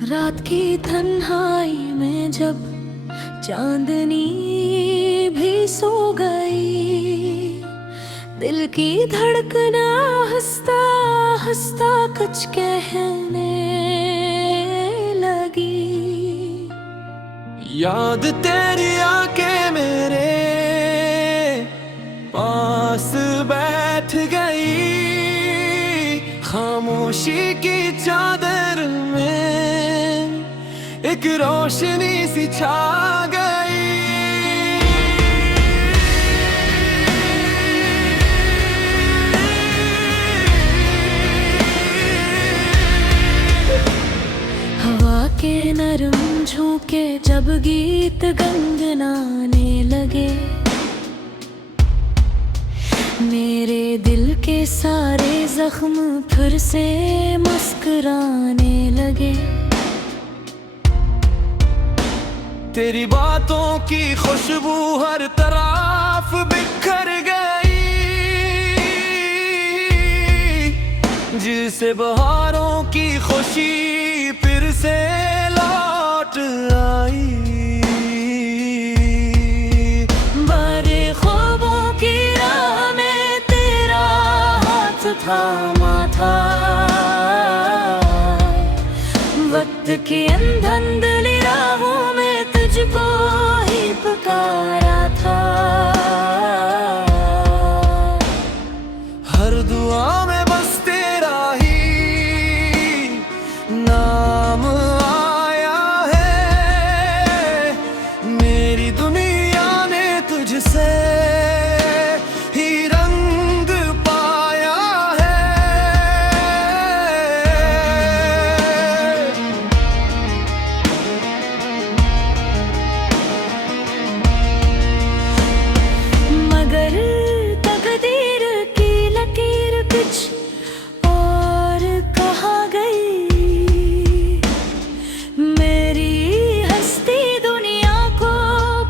रात की तन्हाई में जब चांदनी भी सो गई, दिल की धड़कना हंसता हंसता कुछ कहने लगी। याद तेरी आके मेरे पास बैठ गई, खामोशी की चादर में एक रोशनी सी छा गई। हवा के नरम झोंके जब गीत गुनगुनाने लगे, मेरे दिल के सारे जख्म फिर से मुस्कुराने लगे। तेरी बातों की खुशबू हर तरफ बिखर गई, जिससे बहारों की खुशी फिर से लौट आई। बड़े ख्वाबों की राह में तेरा हाथ थामा था, वक्त की अंधेरी राहों में तुझको ही पुकारा था। हर दुआ में बस तेरा ही नाम आया है, मेरी दुनिया ने तुझसे ही रंग पाया है। मगर तकदीर की लकीर कुछ और कहा गई, मेरी हस्ती दुनिया को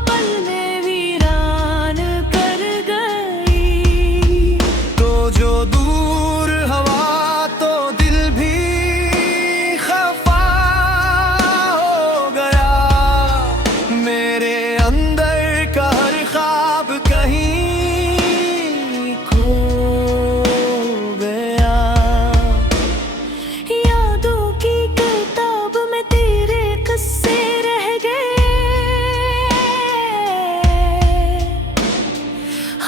पल में वीरान कर गई। तो जो दूर हवा तो दिल भी खफा हो गया, मेरे अंदर का हर ख्वाब कहीं खो गया। यादों की किताब में तेरे किस्से रह गए,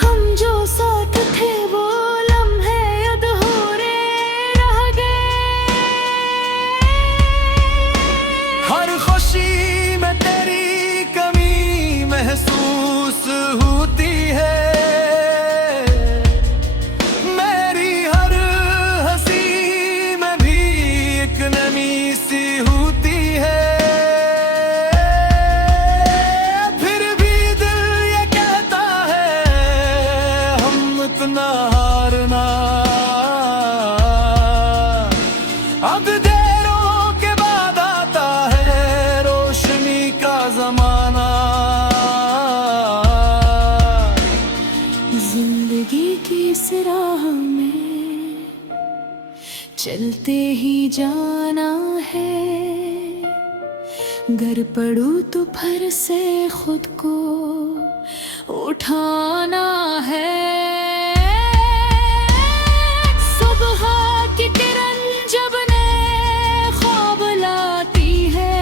हम जो साथ थे वो लम्हे अधूरे रह गए। हर खुशी में तेरी कमी महसूस होती है, मेरी हर हंसी में भी एक नमी सी होती है। फिर भी दिल ये कहता है हम इतना हारना, अब देरों के बाद आता है रोशनी का जमाना। जिंदगी की इस राह में चलते ही जाना है, गर पड़ूं तो फिर से खुद को उठाना है। सुबह की किरण जब नए ख्वाब लाती है,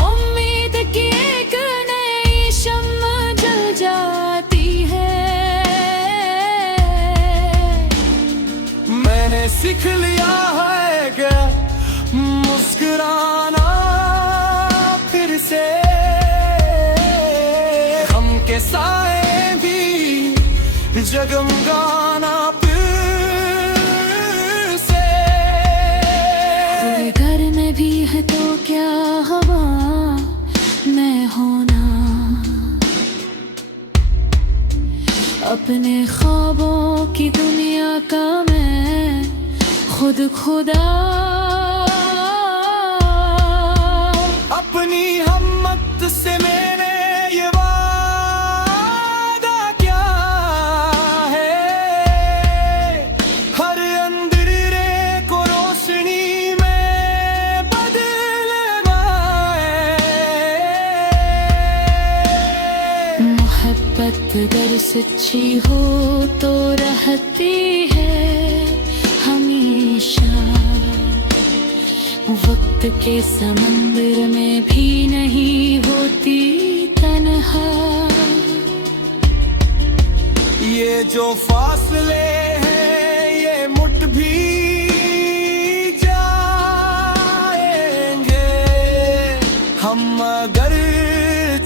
उम्मीद की एक नई शम्मा जल जाती है। मैंने सीख लिया है क्या मुस्कुराना फिर से, गम के साए भी जगमगाना फिर से। तेरे घर में भी है तो क्या हवा मैं होना, अपने ख्वाबों की दुनिया का मैं खुद खुदा। अपनी हिम्मत से मैंने ये वादा क्या है, हर अंधेरे को रोशनी मोहब्बत अगर सच्ची हो तो रहती है हमेशा। वक्त के समंदर में भी नहीं होती तन्हा। ये जो फासले हैं ये मुठ भी जाएंगे। हम अगर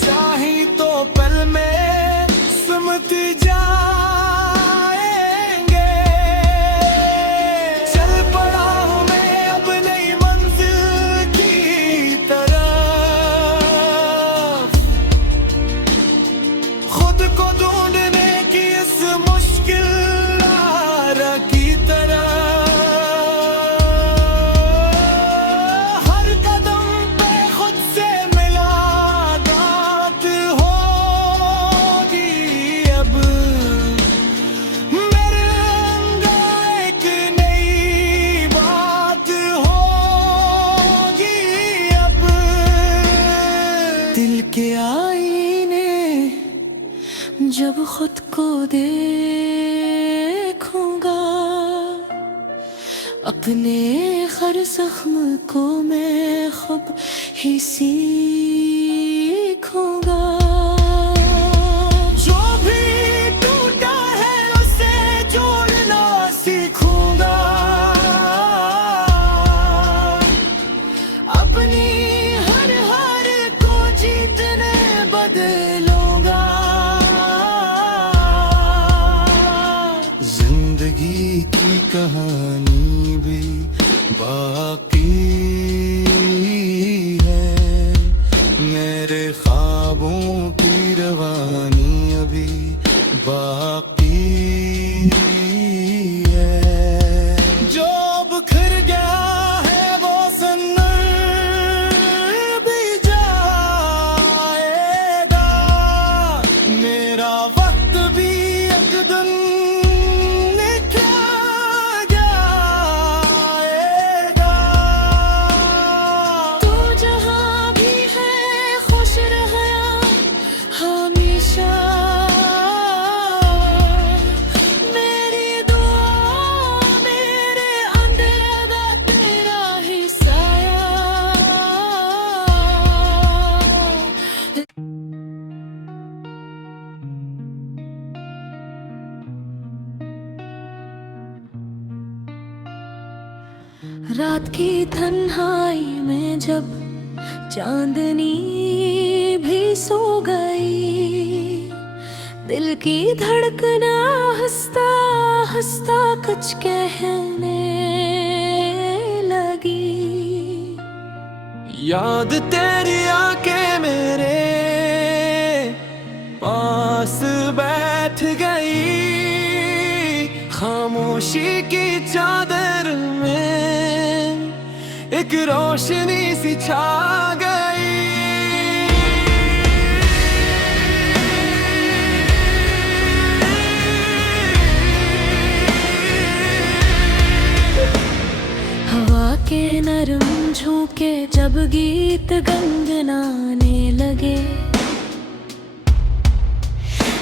चाहें तो पल में सिमट जाएंगे। चल पड़ा हूँ मैं अब नई मंजिल की तरफ, खुद को ढूंढने की इस मुश्किल राह की तरफ। हर कदम पे खुद से मुलाकात होगी अब। मेरे अंदर एक नई बात होगी अब। दिल के आईने जब खुद को देखूंगा, अपने हर जख्म को मैं खुद ही सीखूंगा। जो भी टूटा है उसे जोड़ना सीखूंगा। अपनी हर हार को जीतने बदलूंगा। जिंदगी की कहानी भी बाकी है, मेरे ख्वाबों की रवानी अभी बाकी है। जो बिखर गया है वो सन्नर भी जाएगा। मेरा वक्त भी एक दिन रात की तन्हाई में जब चांदनी भी सो गई, दिल की धड़कना हंसता हंसता कुछ कहने लगी। याद तेरी आके मेरे पास बैठ गई। खामोशी की चादर में एक रोशनी सी छा गई। हवा के नरम झोंके जब गीत गुनगुनाने लगे,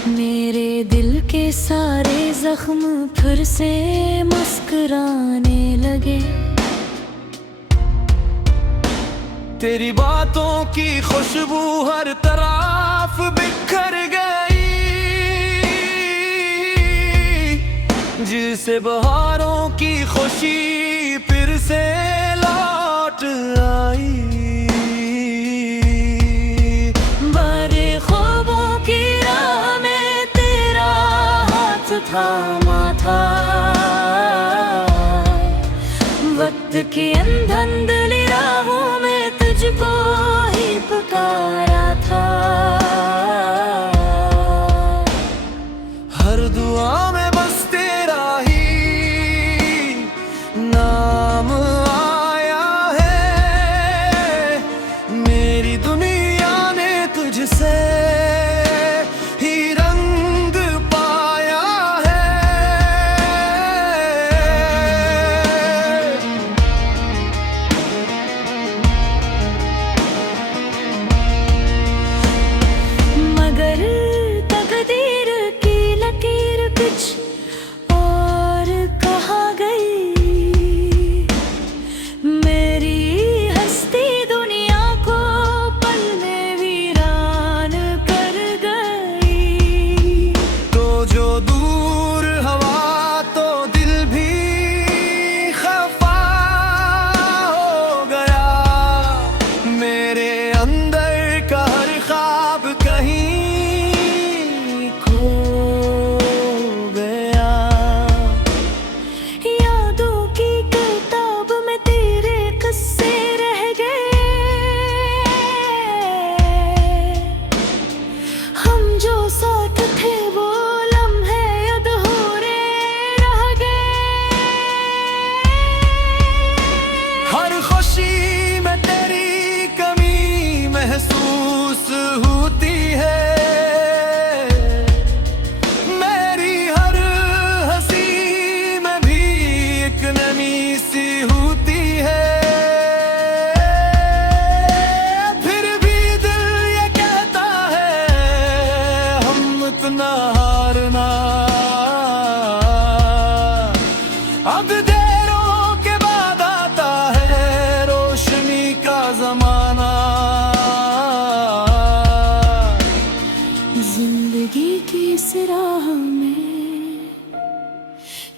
मेरे दिल के सारे जख्म फिर से मुस्कुराने लगे। तेरी बातों की खुशबू हर तरफ बिखर गई। जिसे बहारों की खुशी फिर से लौट आई। बड़े ख्वाबों की राह में तेरा हाथ थामा था। वक्त की अंधेरी राहों में तुझको ही पुकारा था। हर दुआ में बस तेरा ही नाम आया है। मेरी दुनिया ने तुझसे ही रंग पाया है।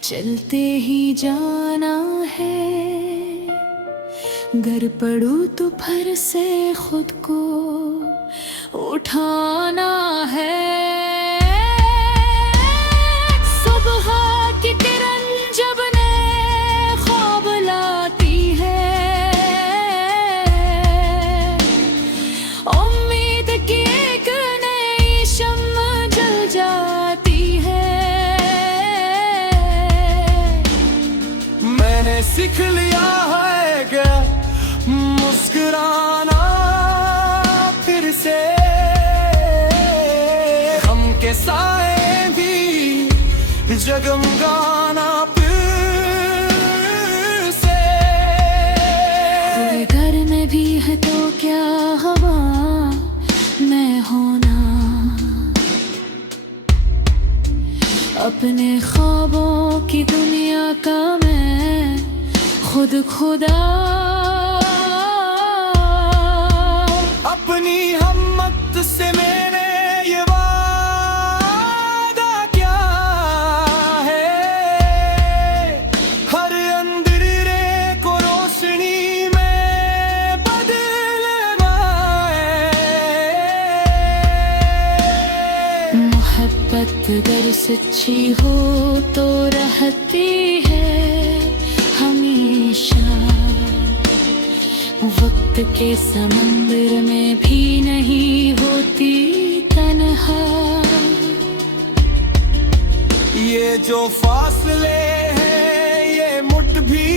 चलते ही जाना है। गर पड़ूं तो फिर से खुद को उठाना है। सुबह की किरण जब नए ख्वाब लाती है, उम्मीद की एक नई शम्मा जल जाती है। मैंने सीख लिया है क्या मुस्कुराना फिर से, हम के साए भी जगमगाना फिर से। पूरे घर में भी है तो क्या हवा मैं होना, अपने ख्वाबों की दुनिया का मैं खुद खुदा। अपनी हिम्मत से मैंने ये वादा किया है, हर अंधेरे को रोशनी में बदलना है। मोहब्बत अगर सच्ची हो तो रहती है हमेशा, वक्त के समंदर में भी नहीं होती तन्हा। ये जो फासले हैं ये मुट भी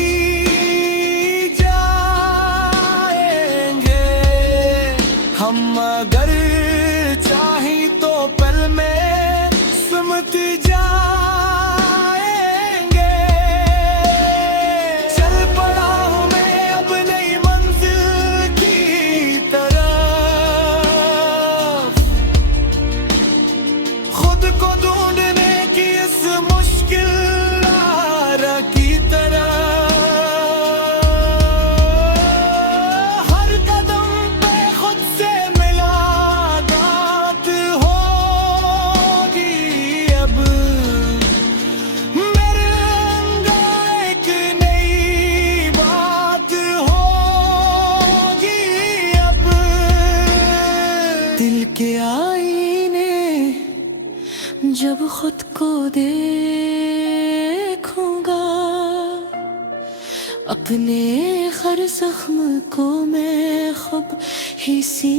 जाएंगे, हम अगर चाहें तो पल में सिमट जाएंगे। चल पड़ा हूँ मैं अब नई मंजिल की तरफ, खुद को ढूंढने की इस मुश्किल राह की तरफ। हर कदम पे खुद से मुलाकात होगी अब, मेरे अंदर एक नई बात होगी अब। दिल के आईने जब खुद को देखूंगा, अपने हर जख्म को मैं खुद ही सी